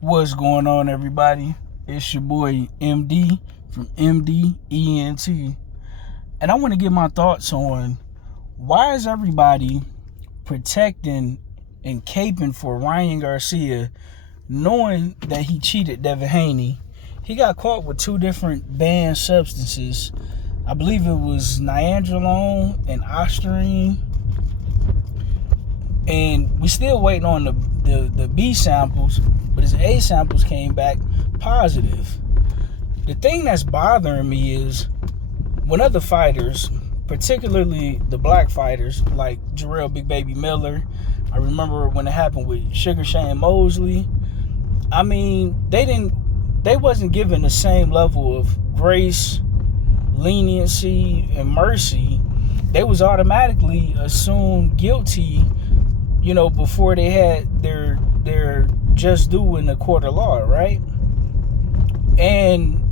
What's going on, everybody? It's your boy MD from MDENT, and I want to get my thoughts on why is everybody protecting and caping for Ryan Garcia, knowing that he cheated Devin Haney. He got caught with two different banned substances. I believe it was niandrolone and ostarine, and we still waiting on the B samples, but his A samples came back positive. The thing that's bothering me is when other fighters, particularly the black fighters like Jarrell Big Baby Miller, I remember when it happened with Sugar Shane Mosley. I mean, they wasn't given the same level of grace, leniency, and mercy. They was automatically assumed guilty, before they had their just due in the court of law, right? And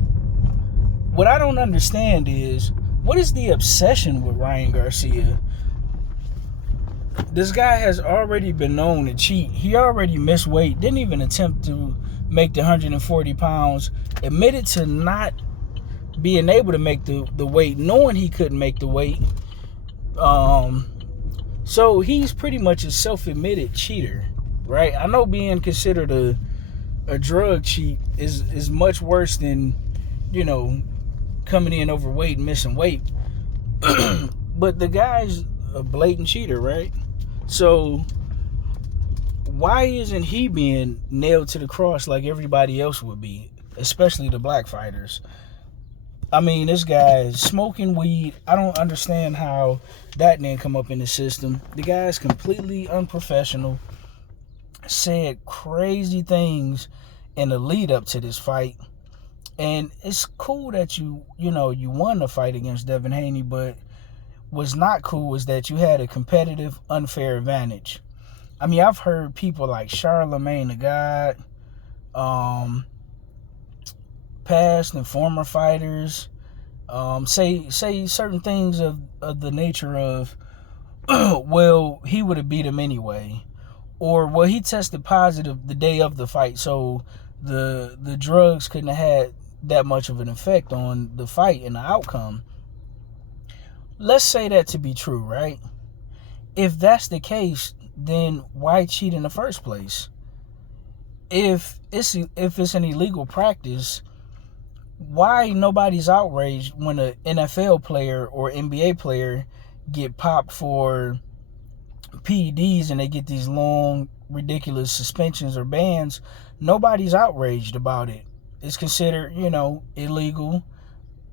what I don't understand is, what is the obsession with Ryan Garcia? This guy has already been known to cheat. He already missed weight, didn't even attempt to make the 140 pounds, admitted to not being able to make the weight, knowing he couldn't make the weight. So he's pretty much a self-admitted cheater, right? I know being considered a drug cheat is much worse than, coming in overweight and missing weight. But the guy's a blatant cheater, right? So why isn't he being nailed to the cross like everybody else would be, especially the black fighters? I mean, this guy is smoking weed. I don't understand how that didn't come up in the system. The guy is completely unprofessional, said crazy things in the lead up to this fight. And it's cool that you won the fight against Devin Haney, but what's not cool is that you had a competitive, unfair advantage. I mean, I've heard people like Charlemagne the God, past and former fighters, say certain things of the nature of, well, he would have beat him anyway, or well, he tested positive the day of the fight, so the drugs couldn't have had that much of an effect on the fight and the outcome. Let's say that to be true, right? If that's the case, then why cheat in the first place? If it's an illegal practice, why nobody's outraged when an NFL player or NBA player get popped for PEDs and they get these long, ridiculous suspensions or bans? Nobody's outraged about it. It's considered, illegal,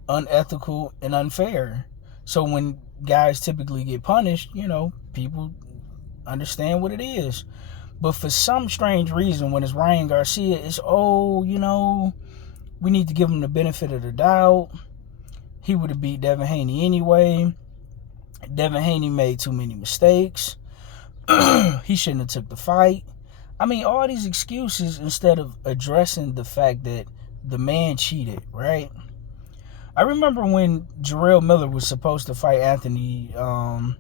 unethical, and unfair. So when guys typically get punished, people understand what it is. But for some strange reason, when it's Ryan Garcia, it's, we need to give him the benefit of the doubt. He would have beat Devin Haney anyway. Devin Haney made too many mistakes. He shouldn't have took the fight. I mean, all these excuses instead of addressing the fact that the man cheated, right? I remember when Jarrell Miller was supposed to fight Anthony, oh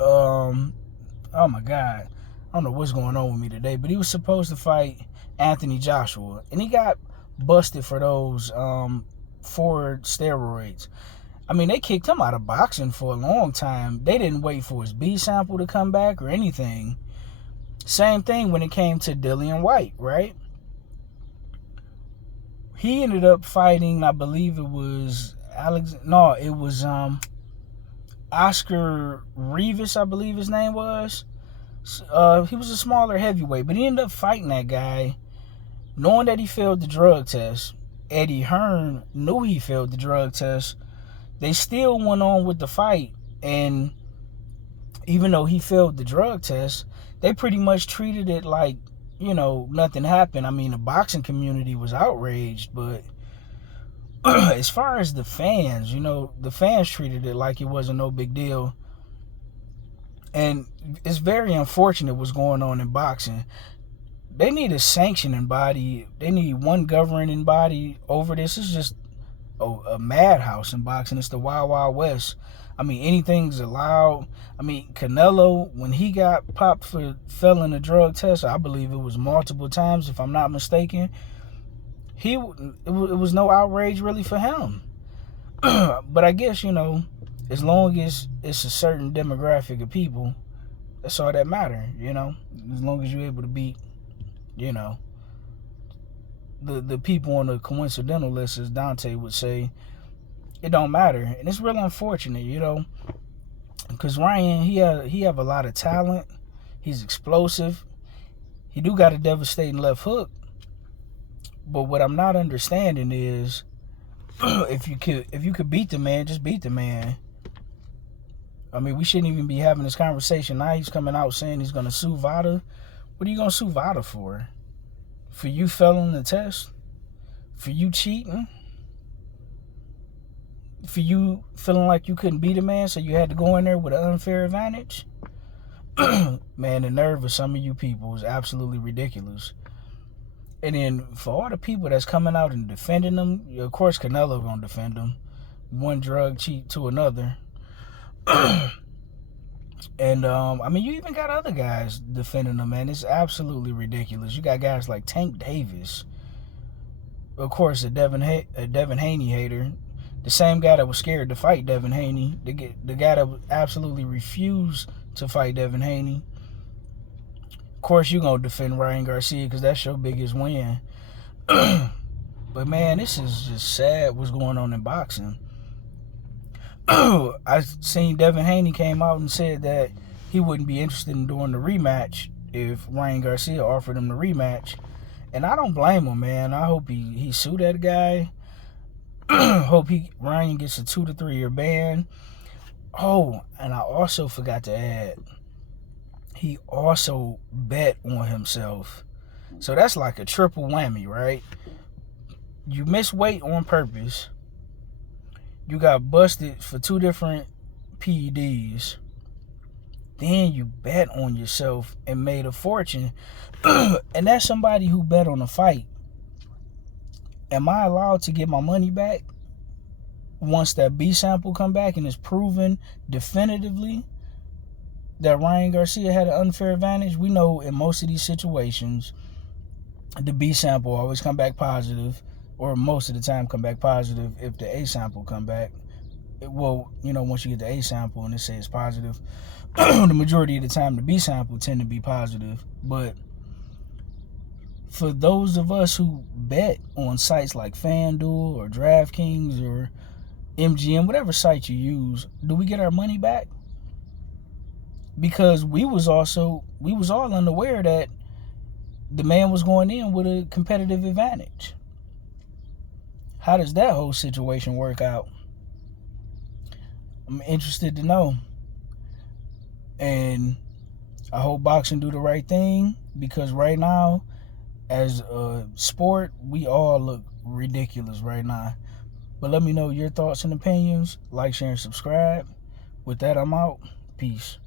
my God, I don't know what's going on with me today, but he was supposed to fight Anthony Joshua, and he got busted for those for steroids. I mean, they kicked him out of boxing for a long time. They didn't wait for his B sample to come back or anything. Same thing when it came to Dillian White, right? He ended up fighting, I believe it was Oscar Rivas, I believe his name was. He was a smaller heavyweight, but he ended up fighting that guy knowing that he failed the drug test. Eddie Hearn knew he failed the drug test. They still went on with the fight, and even though he failed the drug test, they pretty much treated it like, nothing happened. I mean, the boxing community was outraged, but as far as the fans, the fans treated it like it wasn't no big deal. And it's very unfortunate what's going on in boxing. They need a sanctioning body. They need one governing body over this. It's just a madhouse in boxing. It's the Wild Wild West. I mean, anything's allowed. I mean, Canelo, when he got popped for failing a drug test, I believe it was multiple times, if I'm not mistaken, it was no outrage really for him. But I guess, as long as it's a certain demographic of people, that's all that matter, as long as you're able to beat, the people on the coincidental list, as Dante would say, it don't matter. And it's really unfortunate, because Ryan, he have a lot of talent. He's explosive. He do got a devastating left hook. But what I'm not understanding is, if you could beat the man, just beat the man. I mean, we shouldn't even be having this conversation. Now he's coming out saying he's going to sue Vada. What are you going to sue Vada for? For you failing the test? For you cheating? For you feeling like you couldn't beat a man, so you had to go in there with an unfair advantage? Man, the nerve of some of you people is absolutely ridiculous. And then for all the people that's coming out and defending them, of course Canelo gonna defend them. One drug cheat to another. And I mean, you even got other guys defending them, man. It's absolutely ridiculous. You got guys like Tank Davis, of course, a Devin Haney hater, the same guy that was scared to fight Devin Haney, the guy that absolutely refused to fight Devin Haney. Of course, you're gonna defend Ryan Garcia because that's your biggest win. But man, this is just sad what's going on in boxing. I seen Devin Haney came out and said that he wouldn't be interested in doing the rematch if Ryan Garcia offered him the rematch. And I don't blame him, man. I hope he sued that guy. Hope Ryan gets a 2 to 3 year ban. Oh, and I also forgot to add, he also bet on himself. So that's like a triple whammy, right? You miss weight on purpose. You got busted for 2 different PEDs. Then you bet on yourself and made a fortune. And that's somebody who bet on a fight. Am I allowed to get my money back once that B sample come back and it's proven definitively that Ryan Garcia had an unfair advantage? We know in most of these situations, the B sample always come back positive, or most of the time come back positive if the A sample come back. Once you get the A sample and it says positive, the majority of the time the B sample tend to be positive. But for those of us who bet on sites like FanDuel or DraftKings or MGM, whatever site you use, do we get our money back? Because we was all unaware that the man was going in with a competitive advantage. How does that whole situation work out? I'm interested to know. And I hope boxing do the right thing, because right now, as a sport, we all look ridiculous right now. But let me know your thoughts and opinions. Like, share, and subscribe. With that, I'm out. Peace.